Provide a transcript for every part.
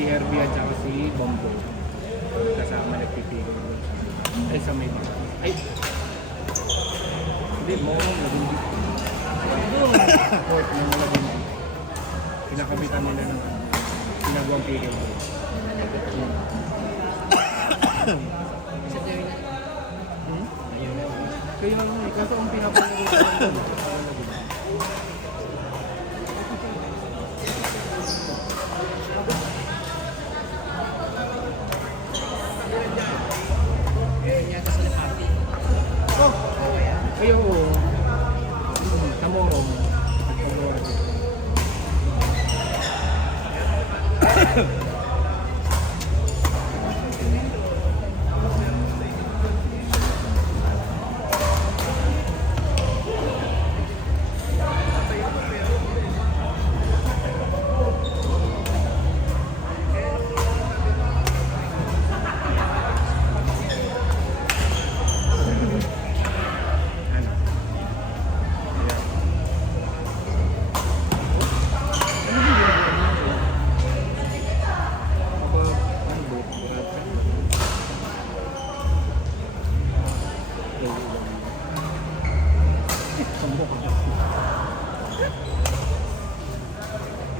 Si Herbie at saka si Bombo. Kasama nagpipigil. Ay, sa may mga. Ay! Hindi, morong nabindi. Court na nabindi. Pinakamitan nila ng pinagawang pigil. Kaya nga eh, kaso ang pinapalaro ko lang ayaw ko. Tamorong.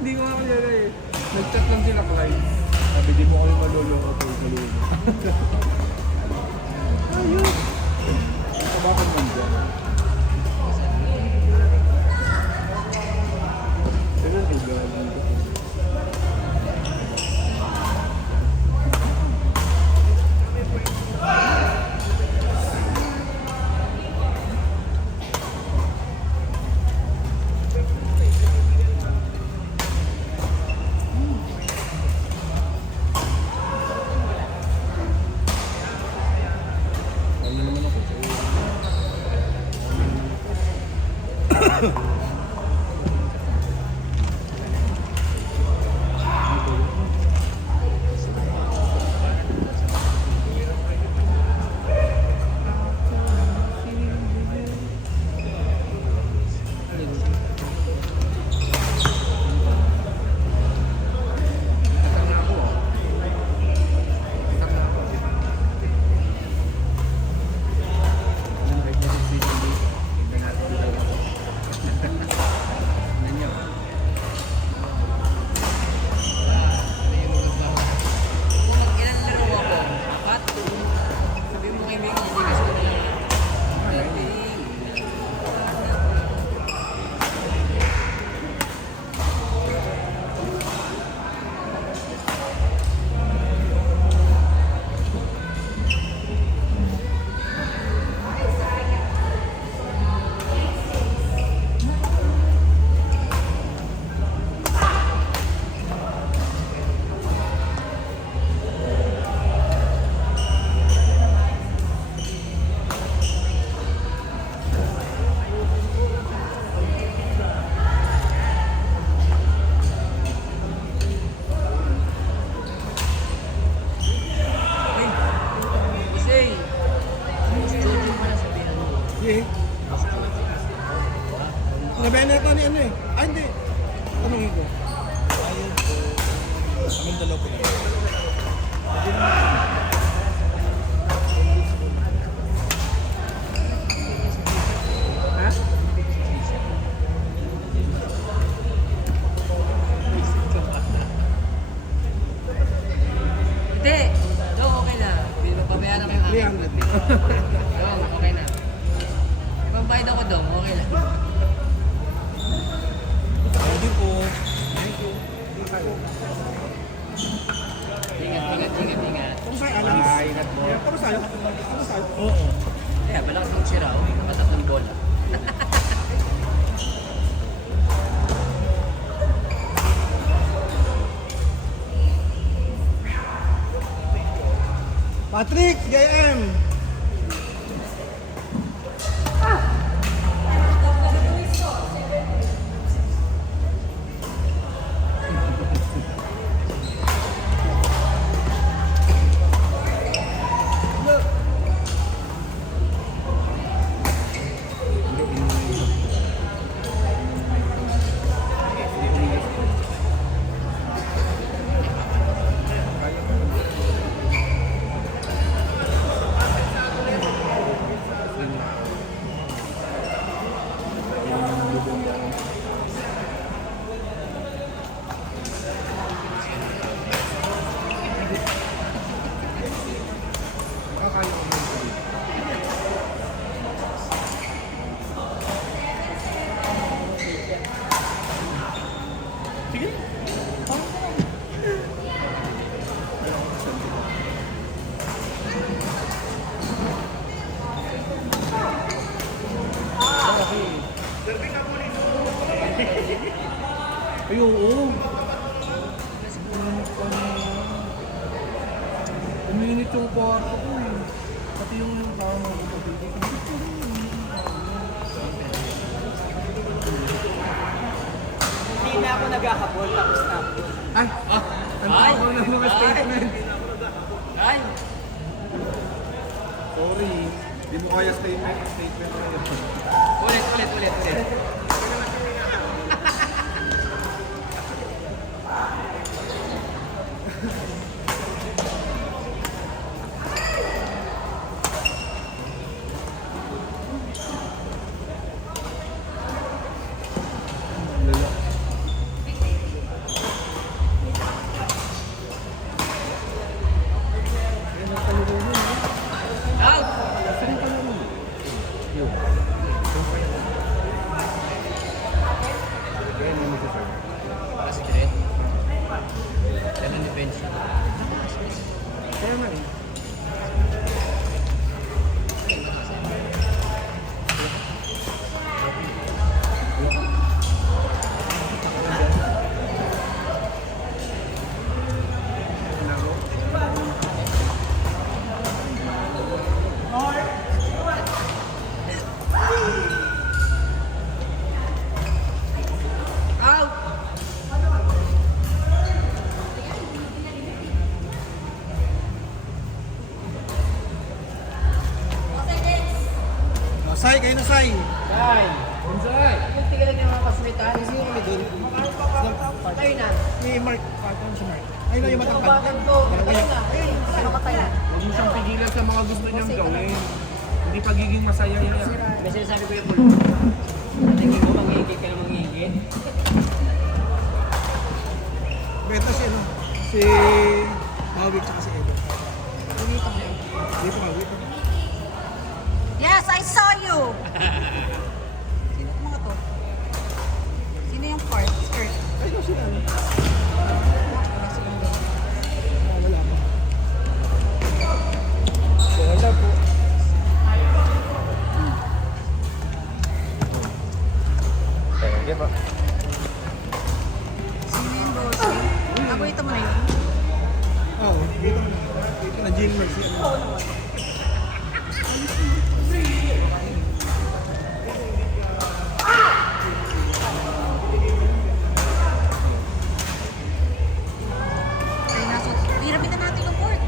Hindi ko ako yan eh. Nag-chat lang sila Clyde. Sabi, di mo kayo malulong ako sa lulo. Ayun! Bakit man dyan? Pero nag-galing ko. Nabihan na ito ni ano eh. Ah, hindi. Tanungin ko. Ayun po. Kaming dalaw po na. Ha? Hindi. No, okay na. Pabayaran ko yung akin. 300. No, okay na. Pambayad ako doon, okay lang. Thank you po. Thank you. Ingat. Kung sa'yo, alas. Ingat mo. Kung sa'yo? Kung sa'yo? Oo. Kaya, malakas mong sira. Okay, nakatatlong bola. Patrick, JM. Uminit yung kwarto ko eh. Pati yung tama ko pa dito. Hindi na ako nagkakapol, tapos na ako. Ay! Ang Ay! tawag ng mga statement. Ay! Sorry. Di mo kaya statement na yun. Ulit. Out! Kasi direct. Yan ang defense. Kaya na eh. Out! Say, kayo na say. Tay! Bonsai! Yung tigalan yung mga kasmitan. Sino kami doon? Patay na. May Mark. Paano si Mark? Ay, na yung Mga matangkad. batang to. Patay na. Ayun, nakapatay na. Huwag mo siyang pigilan sa mga gusto niyang gawin. Hindi pagiging masaya yan. May sinasabi ko yung pulo. Tingin mo, mangigit ka na mangigit. Beta si ano? Si Mawik tsaka si Edo. Dito ka, wait. Yes, I saw you! Sino mga to? Sino yung part? Skirt? Ay, no, sila ano? Wala silang doon. Wala pa. Wala po. Sige pa. Sino yung bossy? Nabuhita mo na yun? Oo, dito na. Dito na, Jill Mercy. Ay, hiramin na natin yung port.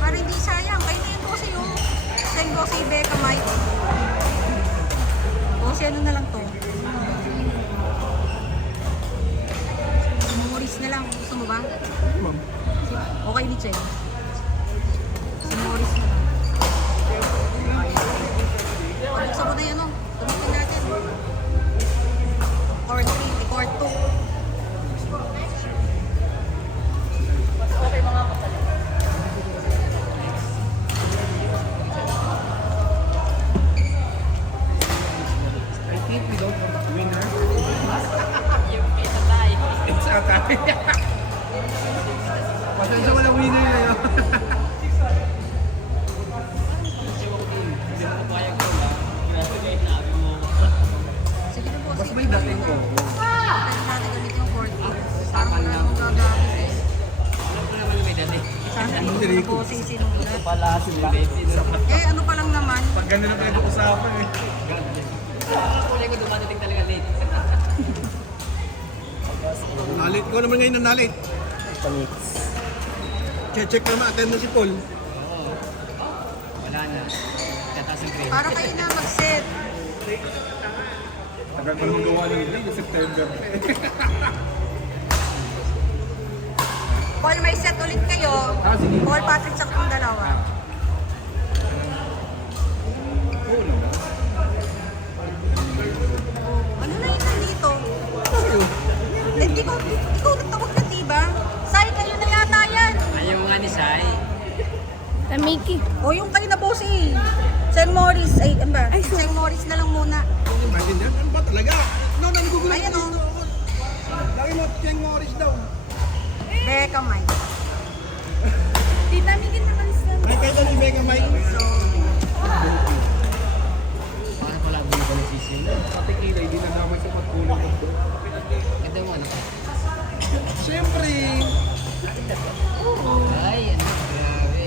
Para hindi sayang. Kayo na yung bossy yung. Siya yung bossy Becca Mike. Bossy ano na lang to? Morris na lang. Gusto mo ba? Ma'am. Okay ni Chen. Si Morris na lang. Buksan mo na yan, oh. Tumitin natin. Court 3, court 2. I think we don't have a winner. Yung isa tayo. It's a tie. Pasensya wala winner na yun. Hindi mo kapayag ko ba? Grabe kayo sabi mo. Sige na, bossy. Mas may dating ko. Pwede natin gamitin yung court 2. Parang wala namang gagamit eh. Alam ko naman may dati. Sana hindi mo bossy sinulat. Pala sila. Eh, ano pa lang naman? Pag gano'n ang pinag-uusapan eh. Kulay ko dumadating talaga late. Nalit ko naman ngayon na nalit. Check naman, attend na si Paul. Oo. Wala na. Tataas ang grade. Para kayo na mag-set. Tagal pa magawa ng ito, September. Paul, may set ulit kayo. Ah, sige. Paul, Patrick, sa kong dalawa. Oo naman. Ano na yun nandito? Eh, di ko nagtawag na, diba? Sai, kayo na yata yan. Ayaw nga ni Sai. Mickey. O yung kayo na boss eh. St. Maurice. Ay, ano ba? St. Maurice na lang muna. Imagine that. Ano ba talaga? No, nanggugulat. Ayan, oh. Lagi mo, Cheng Morris daw. Becca Mike. Tita Mickey naman sa... Ay, kayo ni Becca Mike. So, Baka pala bulo ka ng sisi. Sa tequila, hindi na naman sa pagkulong ko. Ganda mo ano. Siyempre. Ay, ano. Grabe.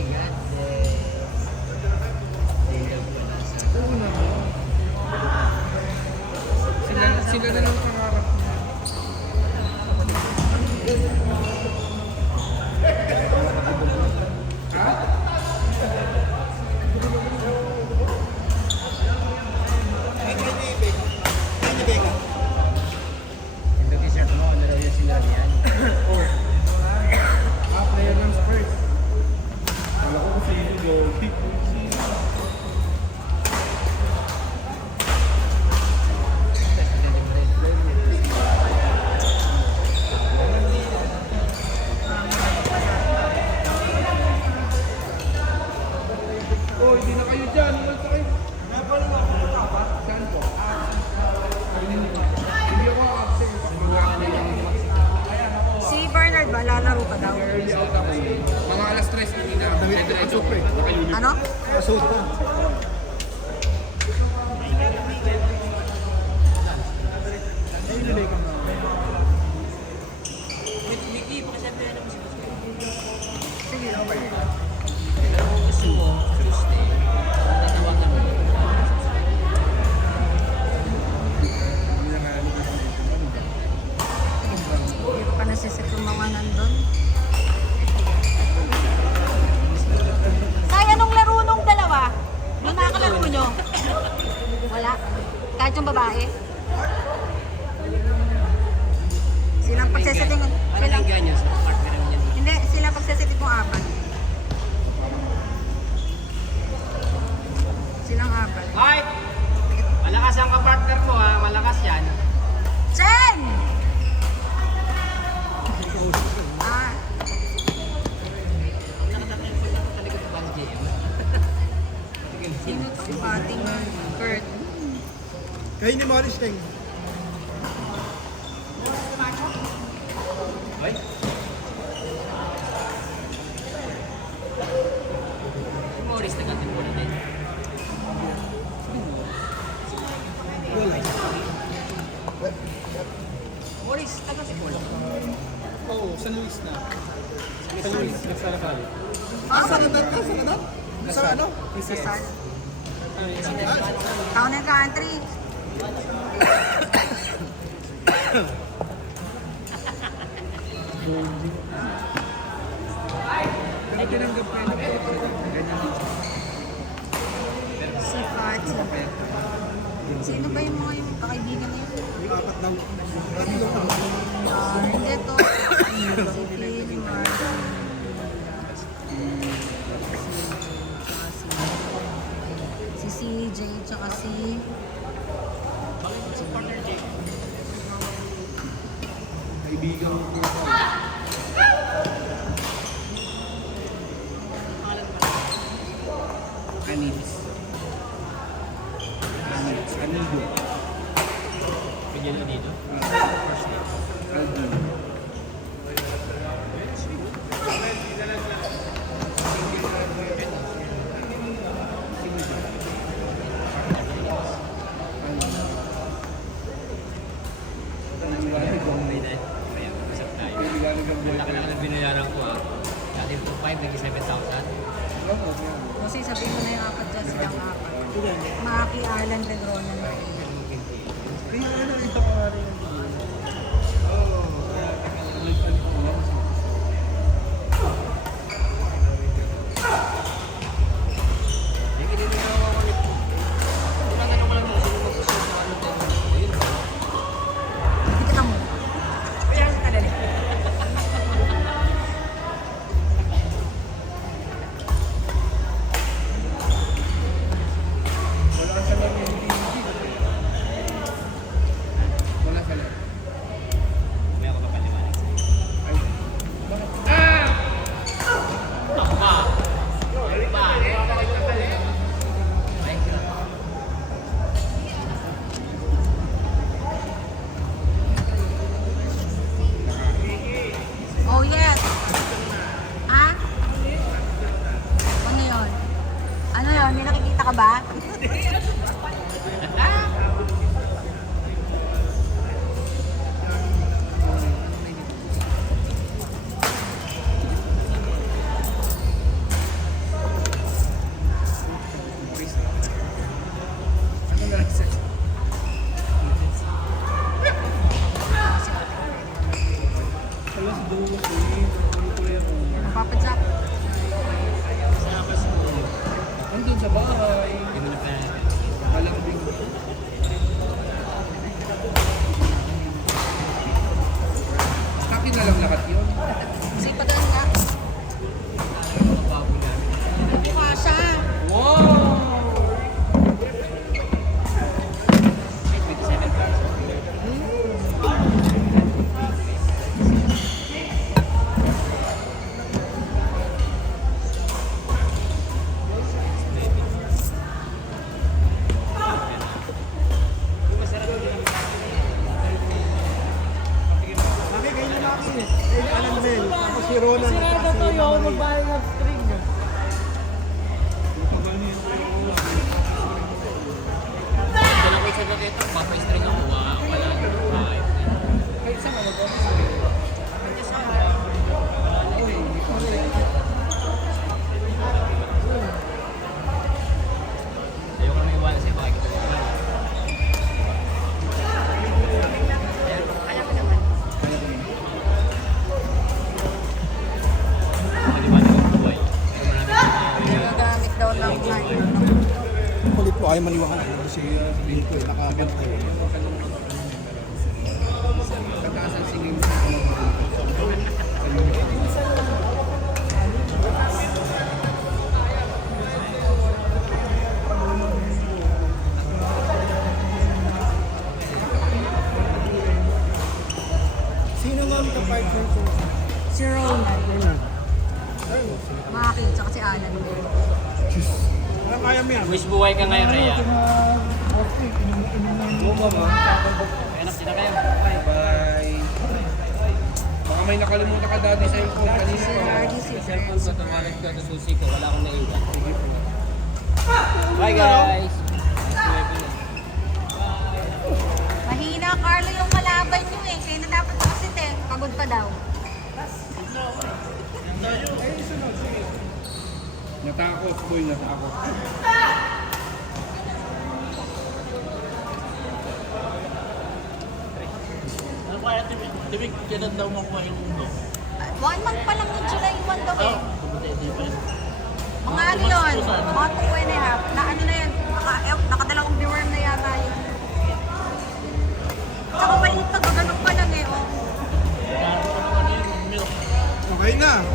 Nakasuot ko eh. Ano? Nakasuot ko. Mickey, pakisabihan naman si Gusto. Sige. Pero kung gusto mo, Tuesday, tatawagan mo. Hindi ko pa nasisit yung mga nandun. Tay, anong laro nung dalawa? Nung nakakalaro nyo? Wala? Kahit yung babae? Silang pagsasating... Parang Silang, yung ganyan, sa partner naman yan. hindi, silang pagsasating kong apat. Silang apat. Hoy! Malakas ang kapartner mo ha, malakas yan. Chen! Ah, Ang nakatatay ko lang talaga sa Bang JM. sino to? Pating Kurt. Kayo ni Morris Teng. Hoy! Si Morris nag-atin mo na din. Morris, taga-Sipol. Oo, San Luis na. San Luis, nagsarapal. Ah, Saan na? Saan na? Sa ano? Saan? Town and country. Pero tinanggap ko yun. Ganyan din siya. Si Fati. Sino ba yung mga yung kakaibigan na yun? Yung apat daw. Hindi to. Si Phil, Martin. Si CJ, tsaka si... Kaibigan ko. Anils. Anils. Anido. Pwede na dito. First name. Aldin. Kaya mag-usap tayo. Laki lang ang binayaran ko ha. Dati 2.5, naging 7,000. Kasi sabihin mo na yung apat dyan, silang apat. Maki, Alan, Pedrona na. Kaya ano, ito pa rin. Hindi hindi na ako ulit. Tinatanong ko lang kung sino mag-gusto sa ano to. Ayun ba? Hindi ka mo. Kaya ka dali. Wala sa laro yung PG. Wala sa laro. May ako papaliwanag sa'yo. Ay. Tama! Ba? Oh, yes. Ah? Ano yun? Ano yun? May nakikita ka ba? Ano na lang sa'yo? Alas 2 ko yun. Ano ko yan? Napapadyak. Andun sa bahay. Hindi mo na pa. Malambing. Akin na lang lahat yun. Sipadan nga. Mukha siya. Wow! Laki kayo na laki eh. Kayo ni Alan Mel. Tapos si Ronan. Sira na to yung magbayad ng string niya. po ayaw maniwala. Kasi sabihin ko, nakakantay. Kataas ang singing. Sino nga ang ka-partner ko? Si Ronald. Maki, tsaka si Alan. Walang kaya mo yan. Wish buhay ka ngayon, Rhea. Okay, inom mo mo. Enak sila kayo. Bye. Baka may nakalimutan ka dati sa cellphone kanina. Si Hardy, si Cellphone ko, tumalag ko sa susi ko. Wala akong naiwan. Bye, guys. Mahina, Carlo, yung kalaban nyo eh. Kaya na dapat kasi te. Pagod pa daw. Natakot, boy, natakot. Ano kaya timig kailan daw makuha yung mundo? 1 month pa lang yung July 1 daw eh. Hindi pa rin. Mga ano yun? Mga 2 and a half. Na ano na yun? Nakadalawang deworm na yata yun. Saka maliit pa, ganun pa lang eh. Oh. Kaya ano pa naman yun, yung milk. Okay na.